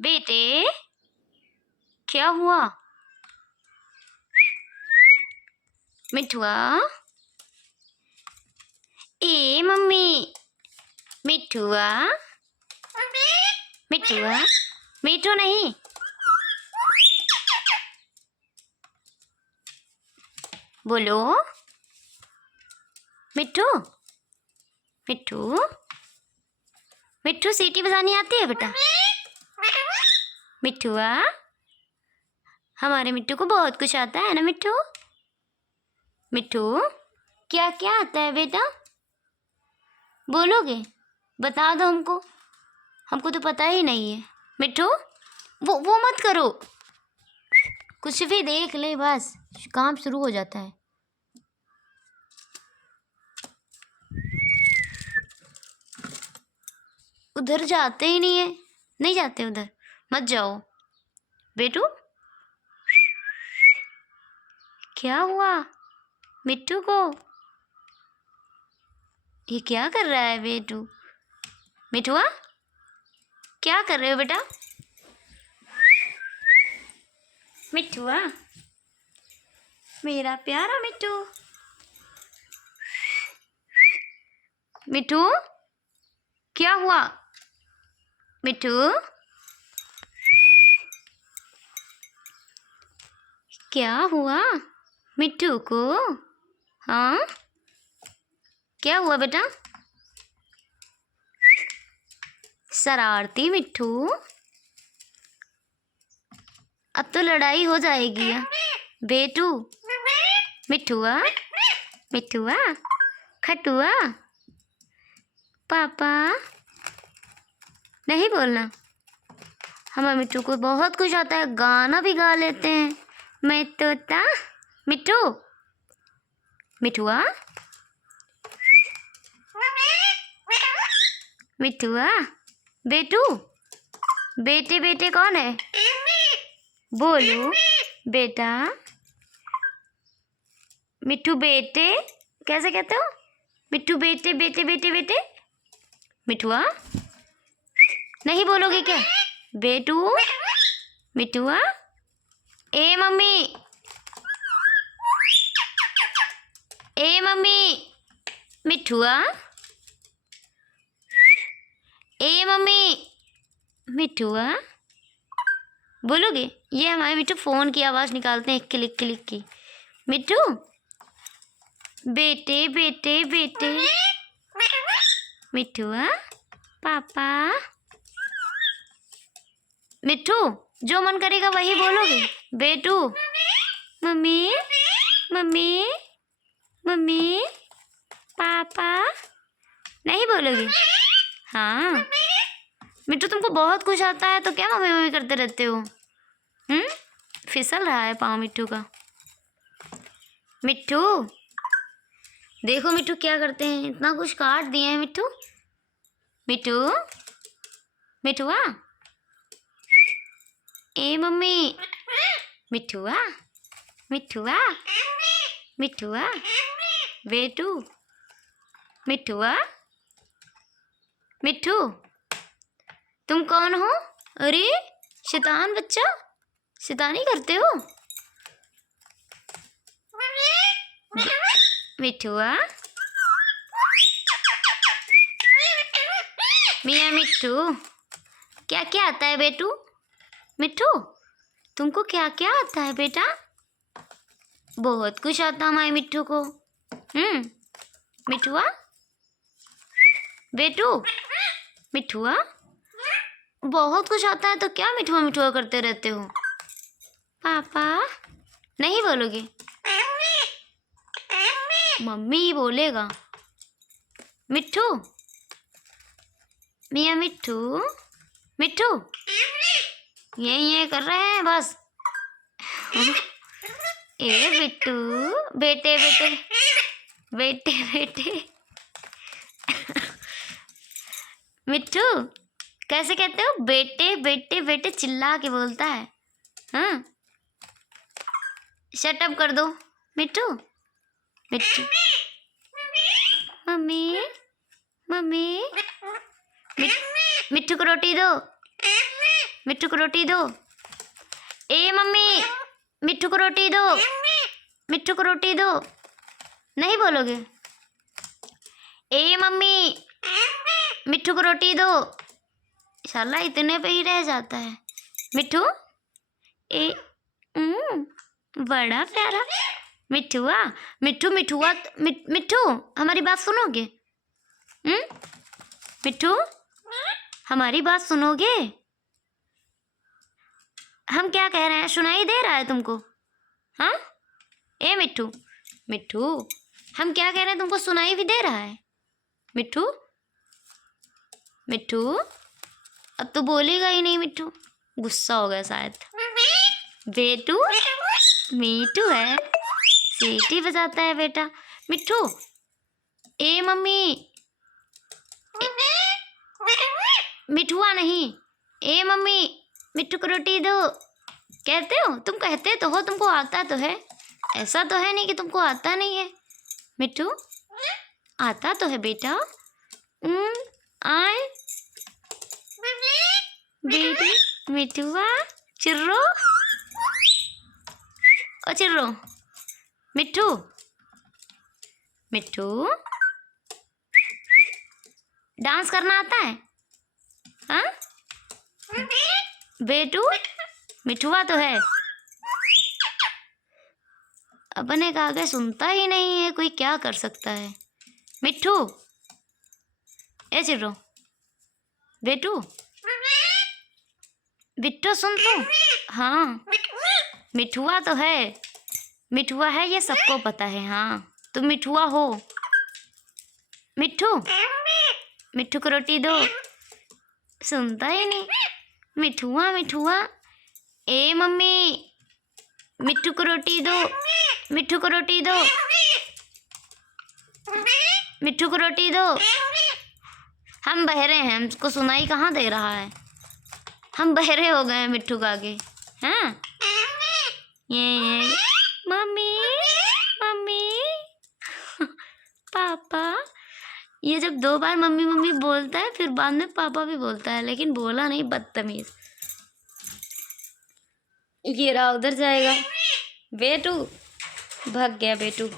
बेटे क्या हुआ? मिठुआ ए मम्मी मिठुआ मिठुआ मिठू नहीं बोलो मिठू मिठू मिठू सीटी बजानी आती है बेटा? मिठुआ हमारे मिट्टू को बहुत कुछ आता है ना मिट्टू? मिट्टू क्या क्या आता है बेटा? बोलोगे? बता दो हमको, हमको तो पता ही नहीं है। मिट्टू वो मत करो, कुछ भी देख ले बस काम शुरू हो जाता है। उधर जाते ही नहीं है, नहीं जाते उधर, मत जाओ बेटू। क्या हुआ मिट्टू को? ये क्या कर रहा है बेटू? मिठुआ क्या कर रहे हो बेटा? मिठुआ मेरा प्यारा मिट्टू, मिट्टू क्या हुआ? मिट्टू क्या हुआ मिट्टू को? हाँ क्या हुआ बेटा? शरारती मिट्टू, अब तो लड़ाई हो जाएगी बेटू। मिठुआ मिठुआ खटुआ पापा नहीं बोलना। हमारे मिट्टू को बहुत कुछ आता है, गाना भी गा लेते हैं। मैं तोता मिट्टू मिठुआ मिठुआ बेटू बेटे बेटे कौन है? बोलो बेटा। मिट्टू बेटे कैसे कहते हो? मिट्टू बेटे बेटे बेटे बेटे। मिठुआ नहीं बोलोगे क्या? बेटू मिठुआ ए मम्मी ए मम्मी मिठुआ ए मम्मी मिठुआ बोलोगे? ये हमारे मिट्टू फ़ोन की आवाज़ निकालते हैं क्लिक क्लिक की। मिट्टू बेटे बेटे बेटे मिठुआ पापा। मिट्टू जो मन करेगा वही बोलोगे बेटू। मम्मी मम्मी मम्मी पापा नहीं बोलोगे? हाँ मिट्टू तुमको बहुत कुछ आता है तो क्या मम्मी मम्मी करते रहते हो? फिसल रहा है पाँव मिट्टू का। मिट्टू देखो मिट्टू क्या करते हैं, इतना कुछ काट दिए हैं मिट्टू। मिट्टू मिठुआ ए मम्मी मिठुआ मिठुआ मिठुआ बेटू मिठुआ मिट्टू तुम कौन हो? अरे शैतान बच्चा, शैतानी करते हो। मिठुआ मियाँ मिट्टू क्या क्या आता है बेटू? मिट्टू तुमको क्या क्या आता है बेटा? बहुत कुछ आता है हमारे मिट्टू को। मिठुआ बेटू मिठुआ बहुत कुछ आता है तो क्या मिठुआ मिठुआ करते रहते हो? पापा नहीं बोलोगे? मम्मी ही बोलेगा। मिट्टू मियाँ मिट्टू मिट्टू ये कर रहे हैं बस। ए बिट्टू बेटे बेटे बेटे बेटे मिट्टू कैसे कहते हो? बेटे बेटे बेटे चिल्ला के बोलता है। हाँ शट अप कर दो मिट्टू। मिट्टू मम्मी मम्मी मिट्टू को रोटी दो। मिट्ठू को रोटी दो। ए मम्मी, मिट्ठू को रोटी दो, मिट्ठू को रोटी दो। नहीं बोलोगे? ए मम्मी, मिट्ठू को रोटी दो। शाला इतने पे ही रह जाता है। मिट्ठू, ए बड़ा प्यारा मिट्ठुआ। मिट्ठू, मिट्ठुआ, मिट्ठू हमारी बात सुनोगे? मिट्ठू हमारी बात सुनोगे? हम क्या कह रहे हैं सुनाई दे रहा है तुमको? हाँ ए मिट्ठू, मिट्ठू हम क्या कह रहे हैं तुमको सुनाई भी दे रहा है? मिट्ठू, मिट्ठू अब तो बोलेगा ही नहीं। मिट्ठू गुस्सा हो गया शायद। बेटू, मीठू है, सीटी बजाता है बेटा। मिट्ठू, ए मम्मी, मिठुआ नहीं, ए मम्मी मिट्ठू को रोटी दो। कहते हो? तुम कहते तो हो, तुमको आता तो है। ऐसा तो है नहीं कि तुमको आता नहीं है। मिट्ठू आता तो है बेटा। आए बेटी, मिठुआ, चिर्रो, ओ चिर्रो, मिट्ठू, मिट्ठू डांस करना आता है? हाँ बेटू, मिठुआ तो है, अपने का आगे सुनता ही नहीं है। कोई क्या कर सकता है? मिट्ठू, ए चिर्रो, बेटू, बिट्टू सुन तू। हाँ मिठुआ तो है, मिठुआ है ये सबको पता है। हाँ तुम मिठुआ हो। मिट्ठू, मिट्ठू को रोटी दो। सुनता ही नहीं। मिठुआ, मिठुआ, ए मम्मी मिट्ठू को रोटी दो, मिट्ठू को रोटी दो, मिट्ठू को रोटी दो। हम बहरे हैं, हमको सुनाई कहाँ दे रहा है। हम बहरे हो गए हैं मिट्ठू का आगे। हाँ ये मम्मी, मम्मी पापा। ये जब 2 बार मम्मी मम्मी बोलता है फिर बाद में पापा भी बोलता है, लेकिन बोला नहीं, बदतमीज। ये रहा उधर जाएगा। बेटू भाग गया बेटू।